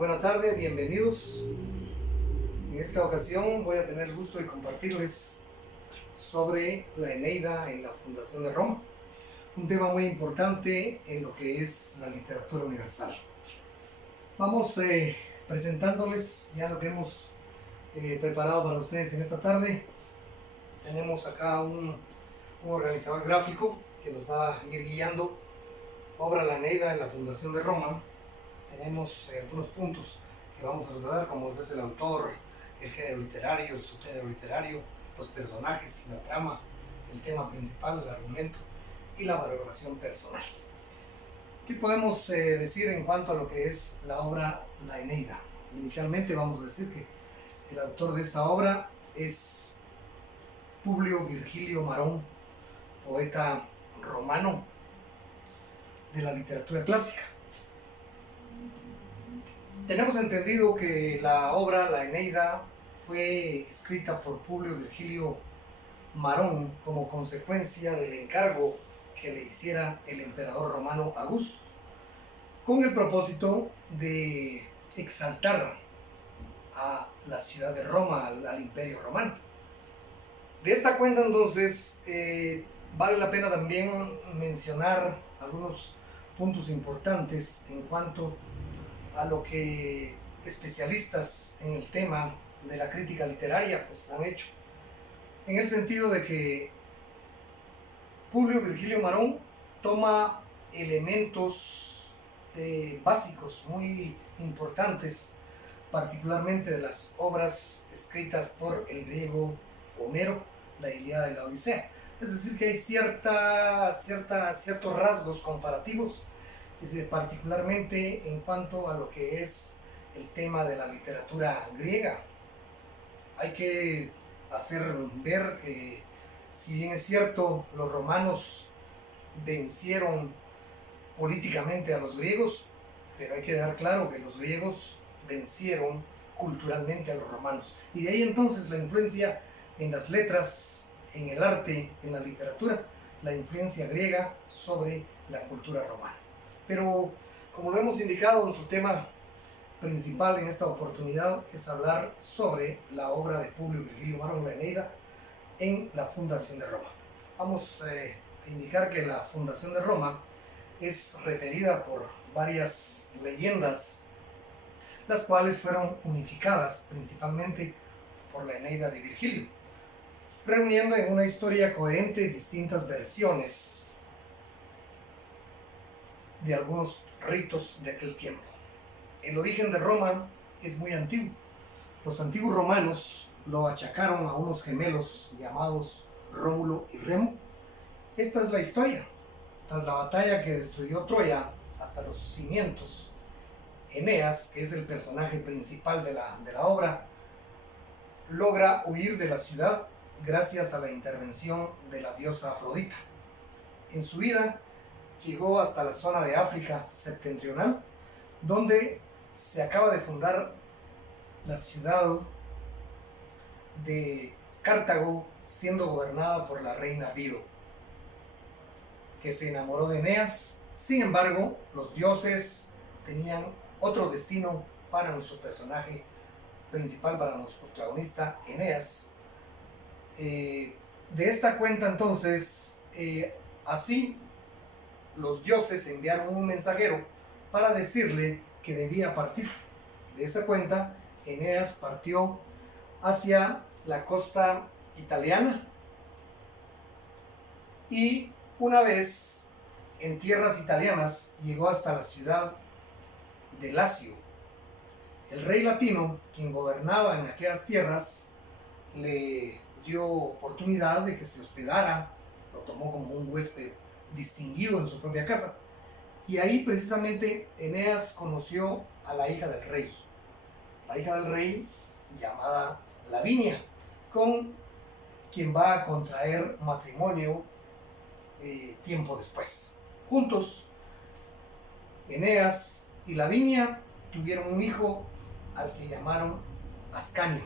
buena tarde, bienvenidos. En esta ocasión voy a tener el gusto de compartirles sobre la Eneida en la fundación de Roma, un tema muy importante en lo que es la literatura universal. Vamos presentándoles ya lo que hemos preparado para ustedes en esta tarde. Tenemos acá un organizador gráfico que nos va a ir guiando. Obra La Eneida en la fundación de Roma. Tenemos algunos puntos que vamos a tratar, como es el autor, el género literario, el subgénero literario, los personajes, la trama, el tema principal, el argumento y la valoración personal. ¿Qué podemos decir en cuanto a lo que es la obra La Eneida? Inicialmente vamos a decir que el autor de esta obra es Publio Virgilio Marón, poeta romano de la literatura clásica. Tenemos entendido que la obra La Eneida fue escrita por Publio Virgilio Marón como consecuencia del encargo que le hiciera el emperador romano Augusto, con el propósito de exaltar a la ciudad de Roma, al imperio romano. De esta cuenta entonces vale la pena también mencionar algunos puntos importantes en cuanto a lo que especialistas en el tema de la crítica literaria pues han hecho, en el sentido de que Publio Virgilio Marón toma elementos básicos muy importantes, particularmente de las obras escritas por el griego Homero, la Ilíada y la Odisea. Es decir, que hay ciertos rasgos comparativos, particularmente en cuanto a lo que es el tema de la literatura griega. Hay que hacer ver que, si bien es cierto, los romanos vencieron políticamente a los griegos, pero hay que dejar claro que los griegos vencieron culturalmente a los romanos. Y de ahí entonces la influencia en las letras, en el arte, en la literatura, la influencia griega sobre la cultura romana. Pero, como lo hemos indicado, nuestro tema principal en esta oportunidad es hablar sobre la obra de Publio Virgilio Marón, La Eneida, en la fundación de Roma. Vamos a indicar que la fundación de Roma es referida por varias leyendas, las cuales fueron unificadas principalmente por la Eneida de Virgilio, reuniendo en una historia coherente distintas versiones de algunos ritos de aquel tiempo. El origen de Roma es muy antiguo. Los antiguos romanos lo achacaron a unos gemelos llamados Rómulo y Remo. Esta es la historia. Tras la batalla que destruyó Troya hasta los cimientos, Eneas, que es el personaje principal de la obra, logra huir de la ciudad gracias a la intervención de la diosa Afrodita. En su vida llegó hasta la zona de África septentrional, donde se acaba de fundar la ciudad de Cartago, siendo gobernada por la reina Dido, que se enamoró de Eneas. Sin embargo, los dioses tenían otro destino para nuestro personaje principal, para nuestro protagonista Eneas. De esta cuenta entonces, así los dioses enviaron un mensajero para decirle que debía partir. De esa cuenta, Eneas partió hacia la costa italiana y, una vez en tierras italianas, llegó hasta la ciudad de Lacio. El rey latino, quien gobernaba en aquellas tierras, le dio oportunidad de que se hospedara, lo tomó como un huésped distinguido en su propia casa. Y ahí precisamente Eneas conoció a la hija del rey, llamada Lavinia, con quien va a contraer matrimonio tiempo después. Juntos, Eneas y Lavinia tuvieron un hijo al que llamaron Ascanio.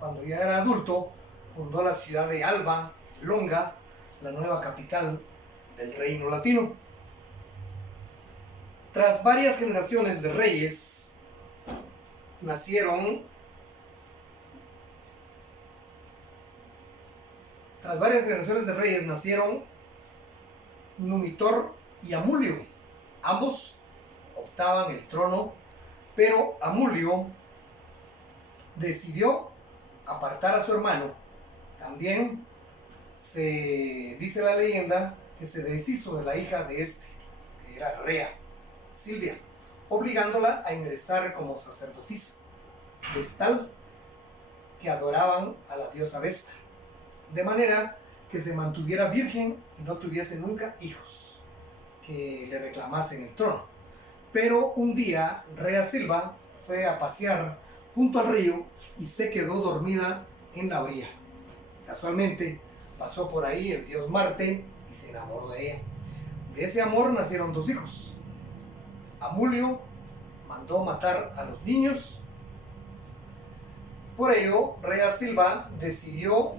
Cuando ya era adulto, fundó la ciudad de Alba Longa, la nueva capital del reino latino. Tras varias generaciones de reyes, nacieron Numitor y Amulio. Ambos optaban el trono, pero Amulio decidió apartar a su hermano. También se dice la leyenda que se deshizo de la hija de este, que era Rea, Silvia, obligándola a ingresar como sacerdotisa, vestal, que adoraban a la diosa Vesta, de manera que se mantuviera virgen y no tuviese nunca hijos que le reclamasen el trono. Pero un día Rea Silva fue a pasear junto al río y se quedó dormida en la orilla. Casualmente pasó por ahí el dios Marte y se enamoró de ella. De ese amor nacieron 2 hijos. Amulio mandó matar a los niños. Por ello, Rea Silva decidió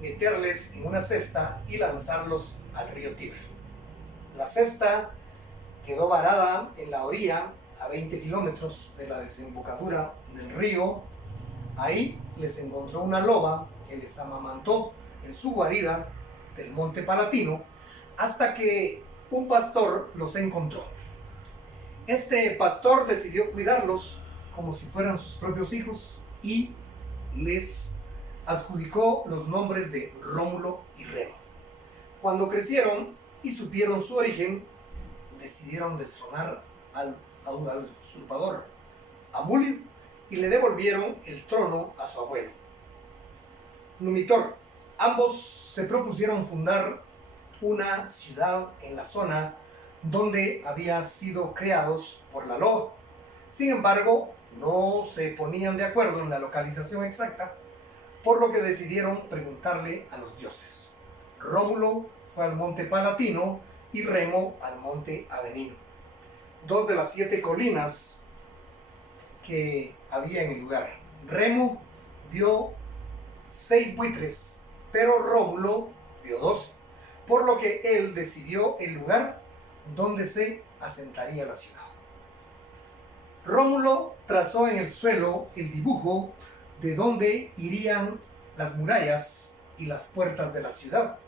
meterles en una cesta y lanzarlos al río Tíber. La cesta quedó varada en la orilla a 20 kilómetros de la desembocadura del río. Ahí les encontró una loba que les amamantó en su guarida del Monte Palatino hasta que un pastor los encontró. Este pastor decidió cuidarlos como si fueran sus propios hijos y les adjudicó los nombres de Rómulo y Remo. Cuando crecieron y supieron su origen, decidieron destronar al usurpador Amulio y le devolvieron el trono a su abuelo Numitor. Ambos se propusieron fundar una ciudad en la zona donde habían sido creados por la loba. Sin embargo, no se ponían de acuerdo en la localización exacta, por lo que decidieron preguntarle a los dioses. Rómulo fue al monte Palatino y Remo al monte Avenino, 2 de las 7 colinas que había en el lugar. Remo vio 6 buitres, pero Rómulo vio 12, por lo que él decidió el lugar donde se asentaría la ciudad. Rómulo trazó en el suelo el dibujo de donde irían las murallas y las puertas de la ciudad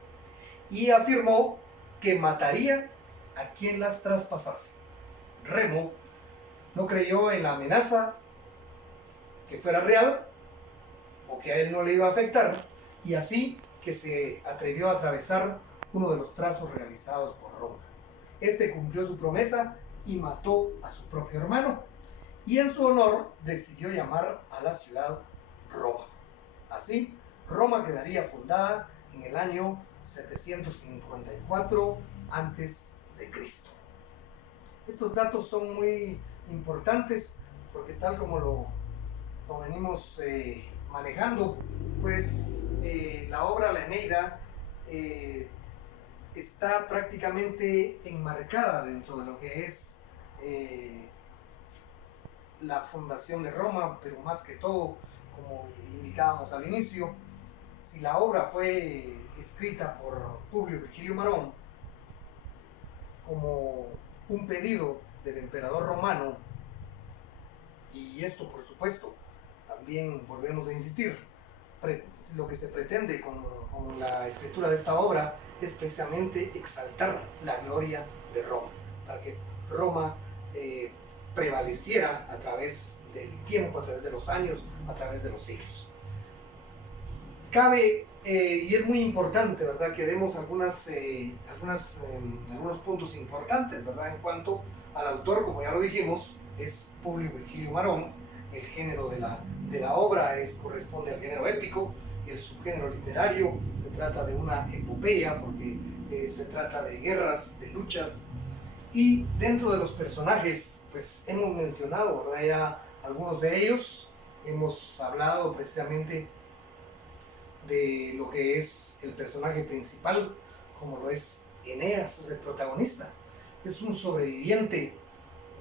y afirmó que mataría a quien las traspasase. Remo no creyó en la amenaza que fuera real o que a él no le iba a afectar, y así que se atrevió a atravesar uno de los trazos realizados por Rómulo. Este cumplió su promesa y mató a su propio hermano, y en su honor decidió llamar a la ciudad Roma. Así, Roma quedaría fundada en el año 754 a.C. Estos datos son muy importantes porque tal como lo venimos manejando, pues la obra La Eneida está prácticamente enmarcada dentro de lo que es la fundación de Roma, pero más que todo, como indicábamos al inicio, si la obra fue escrita por Publio Virgilio Marón como un pedido del emperador romano, y esto por supuesto también volvemos a insistir, lo que se pretende con la escritura de esta obra es precisamente exaltar la gloria de Roma, para que Roma prevaleciera a través del tiempo, a través de los años, a través de los siglos. Cabe, y es muy importante, ¿verdad?, que demos algunos puntos importantes, ¿verdad?, en cuanto al autor. Como ya lo dijimos, es Publio Virgilio Marón. El género de la obra corresponde al género épico. El subgénero literario se trata de una epopeya, porque se trata de guerras, de luchas. Y dentro de los personajes, pues hemos mencionado, ¿verdad?, ya algunos de ellos. Hemos hablado precisamente de lo que es el personaje principal, como lo es Eneas, es el protagonista. Es un sobreviviente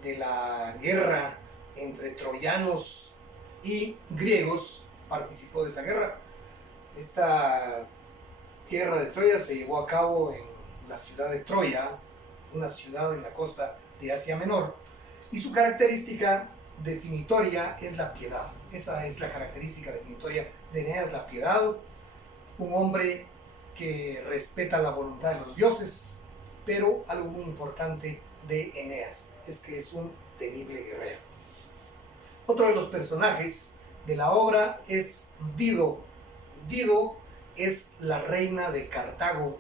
de la guerra entre troyanos y griegos, participó de esa guerra. Esta guerra de Troya se llevó a cabo en la ciudad de Troya, una ciudad en la costa de Asia Menor, y su característica definitoria es la piedad. Esa es la característica definitoria de Eneas, la piedad, un hombre que respeta la voluntad de los dioses, pero algo muy importante de Eneas es que es un temible guerrero. Otro de los personajes de la obra es Dido. Dido es la reina de Cartago,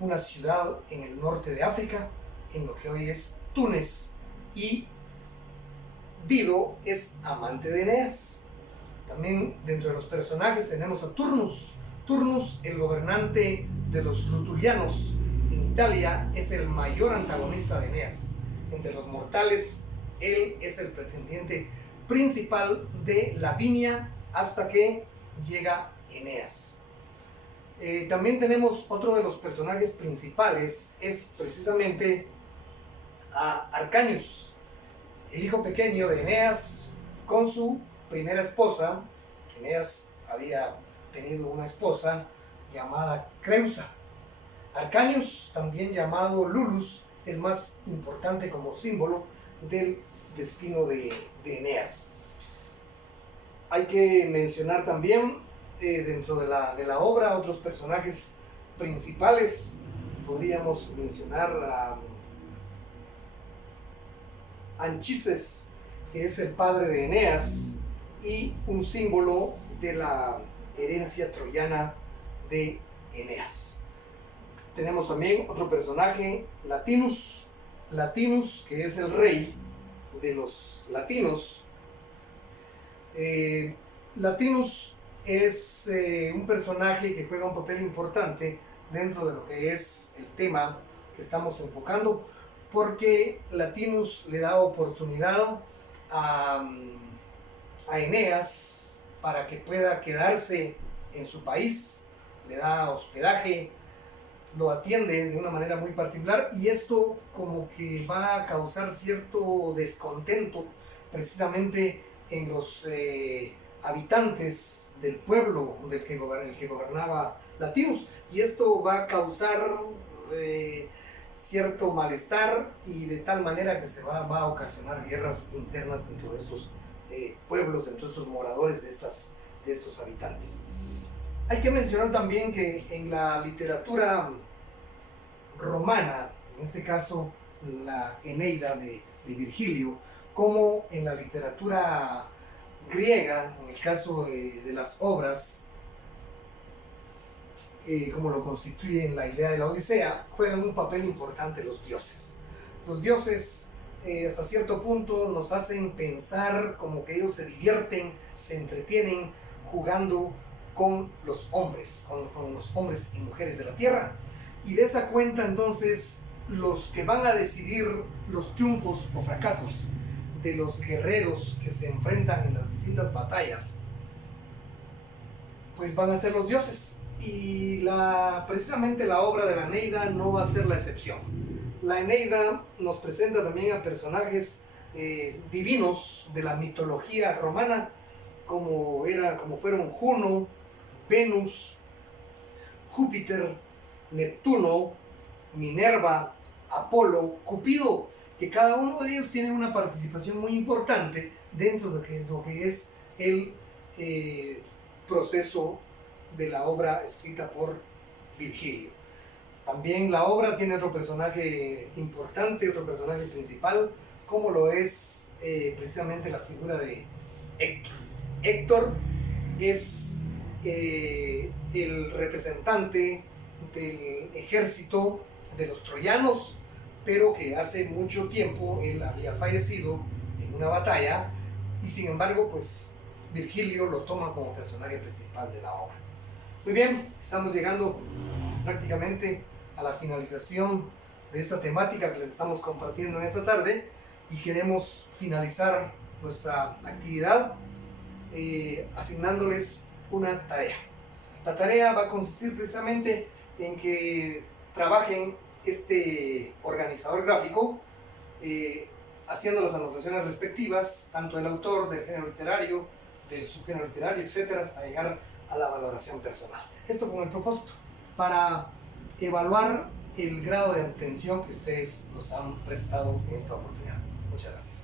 una ciudad en el norte de África, en lo que hoy es Túnez, y Dido es amante de Eneas. También dentro de los personajes tenemos a Turnus. Turnus, el gobernante de los Rutulianos en Italia, es el mayor antagonista de Eneas. Entre los mortales, él es el pretendiente principal de Lavinia hasta que llega Eneas. También tenemos otro de los personajes principales, es precisamente a Ascanius, el hijo pequeño de Eneas, con su primera esposa. Eneas había tenido una esposa llamada Creusa. Ascanius, también llamado Lulus, es más importante como símbolo del destino de Eneas. Hay que mencionar también dentro de la obra otros personajes principales. Podríamos mencionar a Anchises, que es el padre de Eneas y un símbolo de la herencia troyana de Eneas. Tenemos también otro personaje, Latinus. Latinus, que es el rey de los latinos. Latinus es un personaje que juega un papel importante dentro de lo que es el tema que estamos enfocando, porque Latinus le da oportunidad a Eneas para que pueda quedarse en su país, le da hospedaje, lo atiende de una manera muy particular, y esto como que va a causar cierto descontento precisamente en los habitantes del pueblo el que gobernaba Latinus, y esto va a causar cierto malestar, y de tal manera que se va a ocasionar guerras internas dentro de estos pueblos, dentro de estos moradores, de estos habitantes. Hay que mencionar también que en la literatura romana, en este caso la Eneida de Virgilio, como en la literatura griega, en el caso de las obras, como lo constituyen la Ilíada y la Odisea, juegan un papel importante los dioses. Los dioses hasta cierto punto nos hacen pensar como que ellos se divierten, se entretienen jugando con los hombres, con los hombres y mujeres de la tierra. Y de esa cuenta entonces los que van a decidir los triunfos o fracasos de los guerreros que se enfrentan en las distintas batallas, pues van a ser los dioses. Y precisamente la obra de la Eneida no va a ser la excepción. La Eneida nos presenta también a personajes divinos de la mitología romana, como fueron Juno, Venus, Júpiter, Neptuno, Minerva, Apolo, Cupido, que cada uno de ellos tiene una participación muy importante dentro de lo que es el proceso de la obra escrita por Virgilio. También la obra tiene otro personaje importante, otro personaje principal, como lo es precisamente la figura de Héctor. Héctor es el representante del ejército de los troyanos, pero que hace mucho tiempo él había fallecido en una batalla, y sin embargo pues Virgilio lo toma como personaje principal de la obra. Muy bien, estamos llegando prácticamente a la finalización de esta temática que les estamos compartiendo en esta tarde, y queremos finalizar nuestra actividad asignándoles una tarea. La tarea va a consistir precisamente en que trabajen este organizador gráfico haciendo las anotaciones respectivas, tanto del autor, del género literario, del subgénero literario, etcétera, hasta llegar a la valoración personal. Esto con el propósito para evaluar el grado de atención que ustedes nos han prestado en esta oportunidad. Muchas gracias.